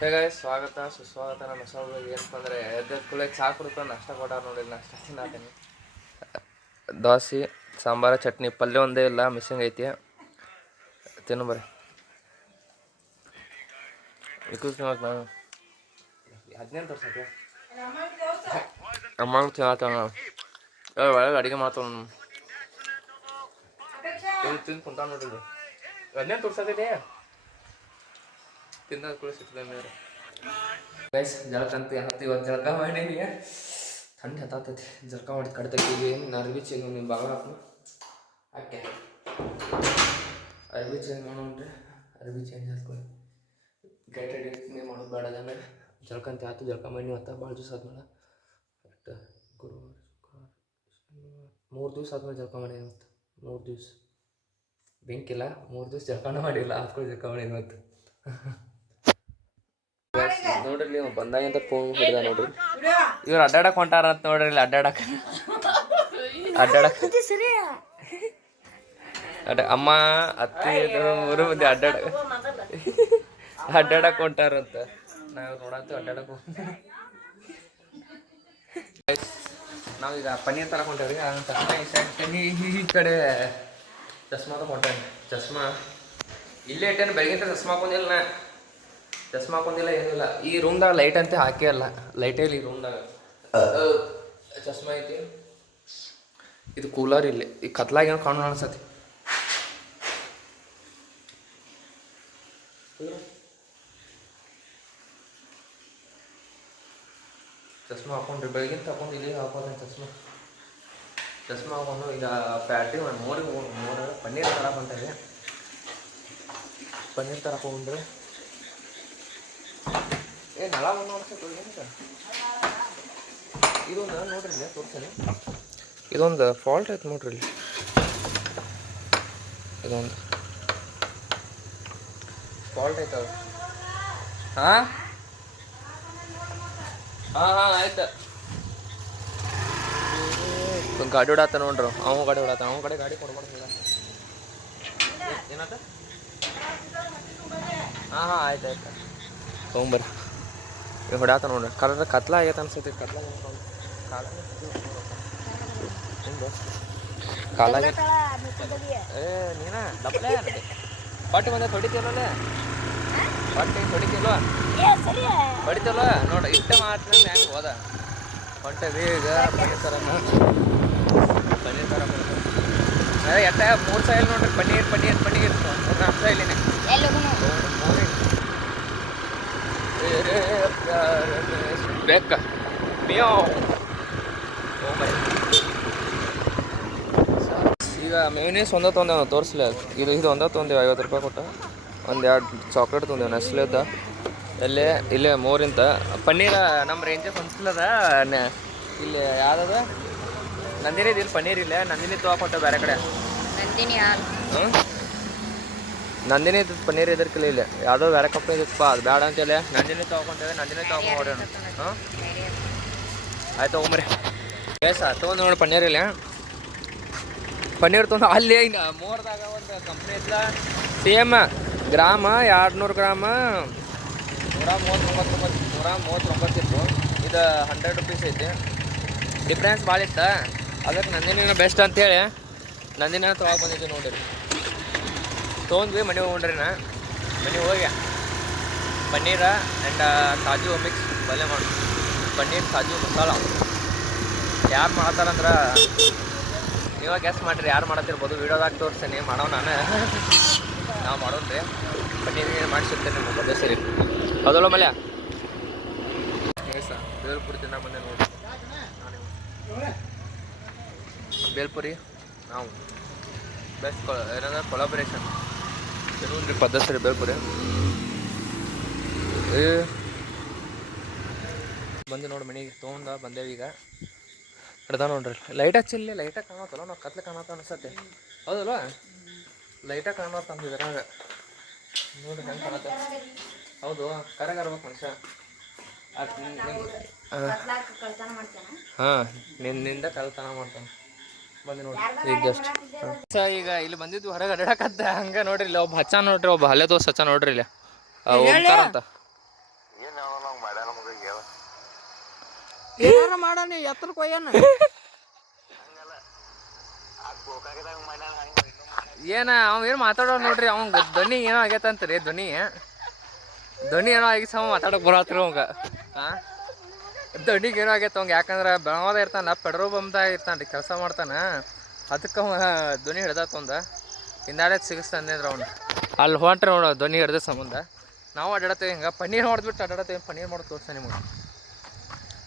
ಹೇಗೆ ಸ್ವಾಗತ ಸುಸ್ವಾಗತ ನಮ್ಮ ಹೊಸಬ್ರಿಗೆ. ಏನಪ್ಪ ಅಂದರೆ ಎದ್ದ ಕೂಡಲೇ ಚಹಾ ಕುಡ್ಕೊಂಡು ನಾಷ್ಟ ಕೊಟ್ಟಾರ ನೋಡಿ. ನಾಷ್ಟ ತಿನ್ನಾತೀನಿ. ದೋಸೆ ಸಾಂಬಾರು ಚಟ್ನಿ ಪಲ್ಯ ಒಂದೇ ಇಲ್ಲ, ಮಿಸ್ಸಿಂಗ್ ಐತಿ. ತಿನ್ನು ಬರ್ರಿ. ನಾನು 15 ವರ್ಷಕ್ಕೆ ಅಮ್ಮಂಗೆ ತಿನ್ನತ್ತ ಒಳಗೆ ಅಡುಗೆ ಮಾಡ್ತಾವ. ತಿಂದು ಕುಂತ ನೋಡಿದ್ರು 15 ತೋರ್ಸತ್ತಿದೆ. ತಿಂದ ಕೂಡ ಸಿಗ್ತದೆ ಮೇಲೆ ಗೈಸ್. ಜಳಕಂತ ಏನತ್ತು ಇವತ್ತು ಜಳಕ ಮಾಡೀನಿ. ಥಂಡಿ ಹತ್ತೈತಿ. ಜಳಕ ಮಾಡಿ ಕಡ್ತಕ್ಕಿಗೆ ಅರ್ಬಿ ಚೇಂಜ್ ನಿಮ್ಮ ಬಾಗ ಹಾಕೆ ಅರ್ಬಿ ಚೇಂಜ್ ಮಾಡೋಣ್ರಿ. ಅರ್ಬಿ ಚೇಂಜ್ ಹಾಕ್ಕೊಳ್ಳಿ. ಗೆಟ್ ರೆಡಿ ಮಾಡೋದು ಬೇಡ. ಅದಂದ್ರೆ ಜಳಕಂತ ಆಯ್ತು. ಜಳಕ ಮಾಡಿ ಹೊತ್ತ ಭಾಳ ದಿವಸ ಆದ್ಮೇಲೆ ಬಟ್ ಗುರುವಾರ ಶುಕ್ರವಾರ 3 ದಿವಸ ಆದ್ಮೇಲೆ ಜಳಕ ಮಾಡಿ ಇವತ್ತು. 3 ದಿವಸ ಬೆಂಕಿಲ್ಲ. 3 ದಿವಸ ಜಳಕನೂ ಮಾಡಿಲ್ಲ. ಹಾಕ್ಕೊಂಡು ಜಳಕ ಮಾಡಿ ಇವತ್ತು. ನೋಡ್ರಿ ಬಂದಾಗಿಂತ ಫೋನ್ ಹಿಡ್ದ ನೋಡ್ರಿ. ಇವ್ರು ಅಡ್ಡಾಡಕ್ ಹೊಂಟಾರ ಅಂತ ನೋಡ್ರಿ. ಇಲ್ಲಿ ಅಡ್ಡಾಡಕ್ ಅಮ್ಮ ಅತ್ತಿ ಮೂರು ಮಂದಿ ಅಡ್ಡಾಡಕ್ ಹೊಂಟಾರಂತ. ನಾವು ನೋಡತ್ತು ಅಡ್ಡಾಡಕ್ ನಾವೀಗ ಪನ್ನೀರ್ ತರಕ್ ಹೊಂಟೇವ್ರಿ. ಈ ಕಡೆ ಚಸ್ಮಾ ತಗೊಂಟೇನೆ. ಚಸ್ಮಾ ಇಲ್ಲೇ ಇಟ್ಟೇನೆ. ಬೆಳಗ್ಗೆ ಚಸ್ಮಾ ಹಾಕೊಂಡಿಲ್ಲ. ಚಸ್ಮಾ ಹಾಕೊಂಡಿಲ್ಲ, ಏನಿಲ್ಲ. ಈ ರೂಮ್ದಾಗ ಲೈಟ್ ಅಂತ ಹಾಕೇ ಅಲ್ಲ. ಲೈಟೇ ಇಲ್ಲ ಈ ರೂಮ್ದಾಗ. ಚಸ್ಮಾ ಐತಿ. ಇದು ಕೂಲರ್ ಇಲ್ಲಿ. ಈ ಕತ್ಲಾಗ ಏನೋ ಕಾಣೋಣ ಅನ್ಸತಿ. ಚಸ್ಮಾ ಹಾಕೊಂಡ್ರಿ. ಬೆಳಗಿನ ತಗೊಂಡು ಇಲ್ಲಿ ಹಾಕೋದ್ರೆ ಚಸ್ಮಾ ಹಾಕೊಂಡು ಈಗ ಫ್ಯಾಕ್ಟ್ರಿ ಮೂರು ಪನ್ನೀರ್ ತರಕ್ಕೆ ಹೊಂಟೇವಿ. ಪನ್ನೀರ್ ತರಕ್ಕೆ ಹೋಗ್ರಿ. ನಳ ಬಂದು ಅನ್ಸತ್ತೆ. ಇದೊಂದು ನೋಡ್ರಿ ಇಲ್ಲ ತೋರಿಸ್ತೀನಿ. ಇದೊಂದು ಫಾಲ್ಟ್ ಐತೆ ನೋಡ್ರಿ ಇಲ್ಲಿ. ಇದೊಂದು ಫಾಲ್ಟ್ ಐತವ. ಹಾಂ ಆಯ್ತು. ಗಾಡಿ ಹೊಡಾತ ನೋಡ್ರಿ. ಅವ ಗಾಡಿ ಹೊಡಾತ. ಅವನ ಕಡೆ ಗಾಡಿ ಕೊಡ್ಬಾರ್ದಿಲ್ಲ. ಏನಾತ? ಹಾಂ ಆಯ್ತು ತೊಗೊಂಬರ್ರಿ. ಹೊಡ್ಯಾತ ನೋಡ್ರಿ. ಕತ್ಲ ಆಗೈತೆ ಅನ್ಸೈತಿ. ಕಾಲಾಗೈತೆ. ನೀನ ಡಬ್ಲೆ ಪಟ್ಟು ಬಂದ ಹೊಡಿತೀವಲ್ಲ. ಹೊಟ್ಟೆ ಹೊಡಿತೀವಲ್ವ ನೋಡ್ರಿ. ಇಷ್ಟ ಮಾತ್ರ ಹೆಂಗೆ ಹೋದ ಹೊಟ್ಟೆ ಬೇಗ ಪನ್ನೀರ್ ಥರ ಎಟ್ಟ 3 ಸೈಲ್ ನೋಡ್ರಿ. ಪನ್ನೀರ್ 4 ಸೈಲಿನೇ ಬೇಕ ಈಗ ಮೇವ್ನೀಸ್ ಒಂದ ತೊಂದೇವು. ತೋರಿಸ್ಲಿ ಇದು ಒಂದ ತೊಂದೇವು 50 ರೂಪಾಯಿ ಕೊಟ್ಟು. 1-2 ಚಾಕ್ಲೇಟ್ ತೊಂದೇವು ನೆಸ್ಲೆದ. ಇಲ್ಲೇ ಮೋರಿಂತ ಪನ್ನೀರ ನಮ್ಮ ರೇಂಜ್ ಹೊಂದಿಲ್ಲದ. ಇಲ್ಲಿ ಯಾವ್ದದ ನಂದಿನಿದು. ಇಲ್ಲಿ ಪನ್ನೀರ್ ಇಲ್ಲ. ನಂದಿನಿ ತೊಗೊಕೊಟ್ಟ ಬೇರೆ ಕಡೆ. ನಂದಿನಿ ಪನ್ನೀರ್ ಇದಕ್ಕಿಲ್ಲ. ಇಲ್ಲ ಯಾವುದೋ ಬೇರೆ ಕಂಪ್ನಿ ಇದಪ್ಪ. ಅದು ಬೇಡ ಅಂತೇಳಿ ನಂದಿನಿ ತೊಗೊಂಡೇವೆ. ನಂದಿನಿ ತೊಗೊಂಡೋಣ. ಹಾಂ ಆಯ್ತು ತೊಗೊಂಬರಿ. ತೊಗೊಂಡು ನೋಡಿ ಪನ್ನೀರ್ ಇಲ್ಲ. ಪನ್ನೀರ್ ತೊಗೊಂಡು ಅಲ್ಲಿ ಮೋರ್ದಾಗ ಒಂದು ಕಂಪ್ನಿ ಇತ್ತಲ್ಲ. ಸೇಮ್ ಗ್ರಾಮ 200 ಗ್ರಾಮ 139 ಇತ್ತು. ಇದು 100 ರೂಪೀಸ್ ಐತಿ. ಡಿಫ್ರೆನ್ಸ್ ಭಾಳ ಇತ್ತು. ಅದಕ್ಕೆ ನಂದಿನಿನ ಬೆಸ್ಟ್ ಅಂತೇಳಿ ನಂದಿನ ತೊಗೊಳಕ್ಕೆ ಬಂದಿದ್ದೆ ನೋಡಿರಿ. ತೊಗೊಂಡ್ವಿ. ಮನೆಗೆ ಹೋಗ್ರಿ. ಮನೆಗೆ ಹೋಗಿ ಪನ್ನೀರ ಆ್ಯಂಡ್ ಕಾಜು ಮಿಕ್ಸ್ ಪಲ್ಯ ಮಾಡಿ. ಪನ್ನೀರ್ ಕಾಜು ಮಸಾಲ ಯಾರು ಮಾಡ್ತಾರಂದ್ರೆ ನೀವಾಗ ಗೆಸ್ ಮಾಡಿರಿ. ಯಾರು ಮಾಡತ್ತಿರ್ಬೋದು. ವೀಡಿಯೋದಾಗ ತೋರಿಸ್ತೀನಿ. ಮಾಡೋಣ ನಾವು ಮಾಡೋಣ್ರಿ. ಪನ್ನೀರ್ ಮಾಡಿಸಿರ್ತೇನೆ ನಿಮ್ಮ ಬದ್ದೆ ಸರಿ. ಹೌದಲ್ಲ ಮಲ್ಯ? ಬೇಲ್ಪುರಿ ತಿನ್ನ ಬಂದೆ ನೋಡಿ. ಬೇಲ್ಪುರಿ ನಾವು ಬೆಸ್ಟ್ ಏನಂದ್ರೆ ಕೊಲಾಬ್ರೇಷನ್ ತಿನ್ನೋದ್ರಿ ಪದ್ಧತಿ ಸರಿ. ಬೇಲ್ಪುರಿ ಬಂದು ನೋಡಿ. ಮನೆಗೆ ತೊಗೊಂಡ ಬಂದೇವಿ. ಈಗ ಹಿಡ್ದ ನೋಡ್ರಿ. ಲೈಟ್ ಹಚ್ಚಿಲ್ಲ. ಲೈಟಾಗಿ ಕಾಣತ್ತಲ್ಲ. ನಾವು ಕತ್ಲೆ ಕಾಣತ್ತ ಅನ್ಸತ್ತೆ. ಹೌದಲ್ವ? ಲೈಟಾಗಿ ಕಾಣತ್ತ ಅಂದಿದ್ರಾಗ ನೋಡ್ರಿ ಹೆಂಗೆ ಕಾಣತ್ತ. ಹೌದು ಕರೆಗೆ ಇರ್ಬೇಕು ಮನುಷ್ಯ. ಹಾಂ ನಿನ್ನಿಂದ ಕಳ್ತನ ಮಾಡ್ತಾನೆ. ಬಂದು ನೋಡಿ ಈಗ ಜಸ್ಟ್. ಈಗ ಇಲ್ಲಿ ಬಂದಿದ್ದು ಹೊರಗೆ ಅಡ್ಡಾಡಕತ್ತ. ಹಂಗೆ ನೋಡ್ರಿ. ಇಲ್ಲಿ ಒಬ್ಬ ಹಚ್ಚ ನೋಡ್ರಿ. ಒಬ್ಬ ಹಳೆ ದೋಸ್ತ್ ಹಚ್ಚ ನೋಡ್ರಿ. ಇಲ್ಲಿ ಓಂಕಾರ ಅಂತ. ಏನಾರ ಮಾಡೋಣ ಎತ್ತರಕ್ಕೆ ಒಯ್ಯೋಣ. ಏನ ಅವ ಏನು ಮಾತಾಡೋ ನೋಡ್ರಿ, ಅವಂಗ ಧ್ವನಿ ಏನೋ ಆಗೈತಂತ್ರಿ. ಧ್ವನಿ ಏನೋ ಆಗಿ ಸಮ ಮಾತಾಡೋಕೆ ಬರತ್ರಿ ಅವಂಗ. ಧ್ವನಿಗೆ ಏನೋ ಆಗೈತೆ ಅವಂಗ, ಯಾಕಂದ್ರೆ ಬೆಳಗಾವದಾಗ ಇರ್ತಾನ, ಪೆಟ್ರೋಲ್ ಪಂಪ್ದಾಗ ಇರ್ತಾನೆ ರೀ, ಕೆಲಸ ಮಾಡ್ತಾನೆ. ಅದಕ್ಕೆ ಅವ ಧ್ವನಿ ಹಿಡ್ದತ್ತ ಒಂದ ಹಿಂದಾಡೆ ಸಿಗಿಸ್ತಾನೆ ಅಂದ್ರೆ ಅವ್ನು ಅಲ್ಲಿ ಹೊಂಟ್ರೆ ನೋಡೋ ಧ್ವನಿ ಹಿಡ್ದ ಸಂಬಂಧ. ನಾವು ಅಡ್ಡಾಡ್ತೇವೆ ಹಿಂಗೆ ಪನ್ನೀರ್ ಹೊಡೆದ್ಬಿಟ್ಟು ಅಡ್ಡಾಡ್ತೇವೆ. ಪನ್ನೀರ್ ಮಾಡೋದು ತೋರಿಸ್ತಾನೆ ನಿಮಗೆ.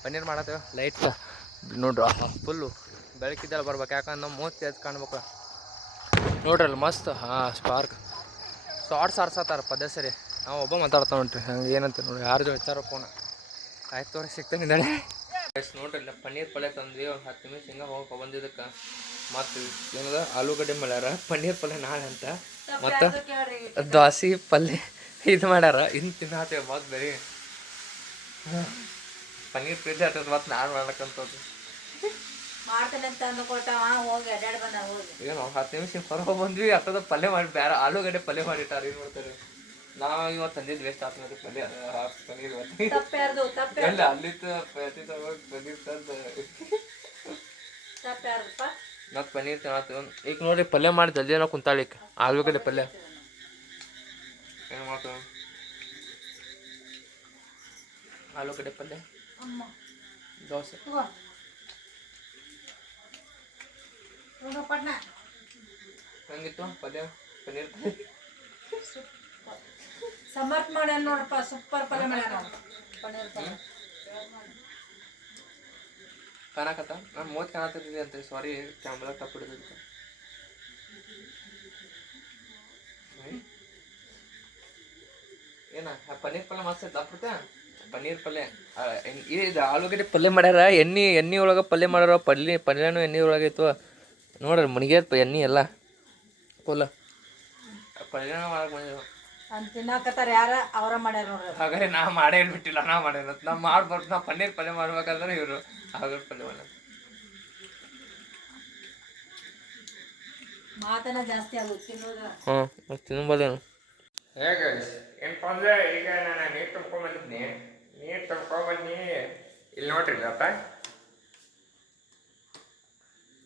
ಪನ್ನೀರ್ ಮಾಡತ್ತೇವೆ ಲೈಟ್ ನೋಡ್ರಿ, ಫುಲ್ಲು ಬೆಳಕಿದ್ದೆಲ್ಲ ಬರ್ಬೇಕು, ಯಾಕಂದ್ರೆ ನಾವು ಮೂವತ್ತು ಎದ್ದು ಕಾಣ್ಬೇಕು ನೋಡ್ರಲ್ಲ ಮಸ್ತ್. ಹಾಂ, ಸ್ಪಾರ್ಕ್ ಶಾರ್ಟ್ಸ್ ಆರ್ಸತ್ತಾರ ಪದೇ ಸರಿ. ನಾವು ಒಬ್ಬ ಮಾತಾಡ್ತಾ ನೋಡ್ರಿ, ಹಂಗೆ ಏನಂತ ನೋಡಿ ಯಾರ್ದು ಹೆಚ್ಚಾರೋ ಫೋನ. ಆಯ್ತು ತೋರಿ, ಸಿಗ್ತಾನೆ ಇದ್ದಾಳೆ. ನೋಡ್ರಿ ಇಲ್ಲ ಪನ್ನೀರ್ ಪಲ್ಯ ತಂದ್ವಿ, ಒಂದು 10 ನಿಮಿಷ ಹಿಂಗೆ ಹೋಗಿ ಬಂದಿದ್ದಕ್ಕೆ. ಮತ್ತು ಏನದ ಆಲೂಗಡ್ಡೆ ಮಾಡ್ಯಾರ, ಪನ್ನೀರ್ ಪಲ್ಯ ನಾಳೆ ಅಂತ, ಮತ್ತು ದೋಸೆ ಪಲ್ಯ ಇದು ಮಾಡ್ಯಾರ. ಇನ್ನು ತಿನ್ನಾತೇವೆ ಮತ್ತು ಬೇರೆ ಪನ್ನೀರ್ ಪ್ರೀತಿ ಆಗ್ತದೆ. ಮತ್ತು ನಾಳೆ ಮಾಡ್ಲಕ್ಕಂತದ್ದು ಏನೋ 10 ನಿಮಿಷ ಹೊರಗೆ ಬಂದ್ವಿ, ಅಷ್ಟದ ಪಲ್ಯ ಮಾಡಿ ಬೇರೆ ಆಲೂಗಡ್ಡೆ ಪಲ್ಯ ಮಾಡಿಟ್ಟಾರ. ಏನು ಮಾಡ್ತಾರೆ, ನಾವು ಇವತ್ತು ತಂದಿದ್ದು ವೇಸ್ಟ್ ಆಗ್ತದೆ ಪಲ್ಯ. ಪನ್ನೀರ್ ಎಲ್ಲ ಅಲ್ಲಿತ್ತು ಪನ್ನೀರ್ ತಂದು ಮತ್ತು ಪನ್ನೀರ್ ತಿನ್ನತ್ತು. ಈಗ ನೋಡ್ರಿ ಪಲ್ಯ ಮಾಡಿ ಜಲ್ದಿ ಏನೋ ಕುಂತಾಳಿಕ್ ಆಲೂಗಡ್ಡೆ ಪಲ್ಯ. ಏನು ಮಾಡ್ತೀವಿ, ಆಲೂಗಡ್ಡೆ ಪಲ್ಯ, ದೋಸೆ. ಹೆಂಗಿತ್ತು ಪಲ್ಯ? ಪನ್ನೀರ್ ಸಮರ್ಥ ಮಾಡ್ಯಾನ ನೋಡಪ್ಪ, ಸೂಪರ್ ಪಲ್ಯ ಮಾಡ್ಯಾನ ಪನ್ನೀರ್ ಪಲ್ಯ. ಕಾಣಕತ್ತ ನಾನು ಮೂವತ್ತು ಕಾಣತ್ತಿದ್ದೆ ಅಂತ, ಸಾರಿ ಕ್ಯಾಮ್ರಾ ತಪ್ಪು ಹಿಡಿದಕ್ಕೆ. ಏನ ಪನ್ನೀರ್ ಪಲ್ಯ ಮಸ್ತ್ ತಪ್ಪುತ್ತೆ. ಪನ್ನೀರ್ ಪಲ್ಯ ಇದು ಆಲೂಗಡ್ಡೆ ಪಲ್ಯ ಮಾಡ್ಯಾರ. ಎಣ್ಣೆ ಒಳಗೆ ಪಲ್ಯ ಮಾಡ್ಯಾರ. ಪಲ್ಯನೂ ಎಣ್ಣೆ ಒಳಗೆ ಇತ್ತು ನೋಡ್ರಿ, ಮುಣಿಗ್ಯದ ಎಣ್ಣೆ ಎಲ್ಲ ಫುಲ್. ಪಲ್ಯನೂ ಮಾಡಕ್ಕೆ ಬಂದಿದ್ದು ತಿನ್ನಾಕತ್ತಾರ ಯಾರ ಅವರ ಮಾಡ್ಯಾರ ನೋಡ್ರಿ. ಹಾಗಾದ್ರೆ ನಾ ಮಾಡೇ ಬಿಟ್ಟಿಲ್ಲ, ನಾ ಮಾಡೇನ ನಾ ಮಾಡ್ಬಾರ್ದು. ನಾ ಪನ್ನೀರ್ ಪಲ್ಯ ಮಾಡ್ಬೇಕಂದ್ರೆ ಇವರು ಆಲೂಗಡ್ಡೆ ಪಲ್ಯ ಮಾಡ ಮಾತನ ಜಾಸ್ತಿ ಆಗುತ್ತೆ ತಿನ್ನೋದು. ಹ್ಞೂ ತಿನ್ಬೋದೇನು. ಹೇಗೆ ಏನಪ್ಪ ಅಂದರೆ, ಈಗ ನಾನು ನೀರು ತುಂಬ್ಕೊಂಬಂದಿದ್ನಿ. ನೀರು ತುಂಬ್ಕೊಂಬಂದು ಇಲ್ಲಿ ನೋಡ್ರಿ ಅಪ್ಪ,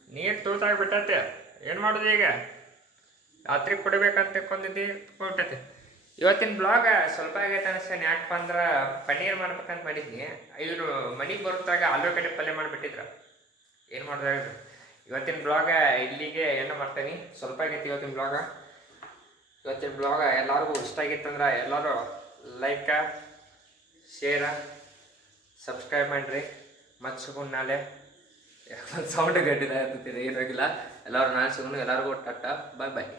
ನೀರು ತೂತಾಗ್ಬಿಟ್ಟೈತೆ. ಏನು ಮಾಡೋದು ಈಗ? ರಾತ್ರಿ ಕುಡಿಬೇಕಂತ ತಿಳ್ಕೊಂಡಿದ್ದಿ, ಬಿಟ್ಟೈತೆ. ಇವತ್ತಿನ ಬ್ಲಾಗ್ ಸ್ವಲ್ಪ ಆಗೈತೆ ಅನಿಸ್ತೇನೆ. ಯಾಕಪ್ಪ ಅಂದ್ರೆ ಪನ್ನೀರ್ ಮಾಡ್ಬೇಕಂತ ಮಾಡಿದ್ನಿ. ಇವರು ಮನೆಗೆ ಬರುತ್ತಾಗ ಆಲೂಗಡ್ಡೆ ಪಲ್ಯ ಮಾಡಿಬಿಟ್ಟಿದ್ರ. ಏನು ಮಾಡೋದು ಇವತ್ತಿನ ಬ್ಲಾಗ ಇಲ್ಲಿಗೆ ಏನು ಮಾಡ್ತೇನೆ. ಸ್ವಲ್ಪ ಆಗೈತಿ ಇವತ್ತಿನ ಬ್ಲಾಗ. ಇವತ್ತಿನ ಬ್ಲಾಗ ಎಲ್ಲರಿಗೂ ಇಷ್ಟ ಆಗಿತ್ತಂದ್ರೆ ಎಲ್ಲರೂ ಲೈಕ, ಶೇರ, ಸಬ್ಸ್ಕ್ರೈಬ್ ಮಾಡಿರಿ. ಮತ್ತು ಸಿಗೋಣ ನಾಳೆ. ಸೌಂಡ್ ಗಡ್ಡಿದ ಇರ್ತೀರಿ, ಏನಾಗಿಲ್ಲ. ಎಲ್ಲರೂ ನಾಳೆ ಸಿಗೋಣ. ಎಲ್ಲರಿಗೂ ಟಾಟಾ, ಬಾಯ್ ಬಾಯ್.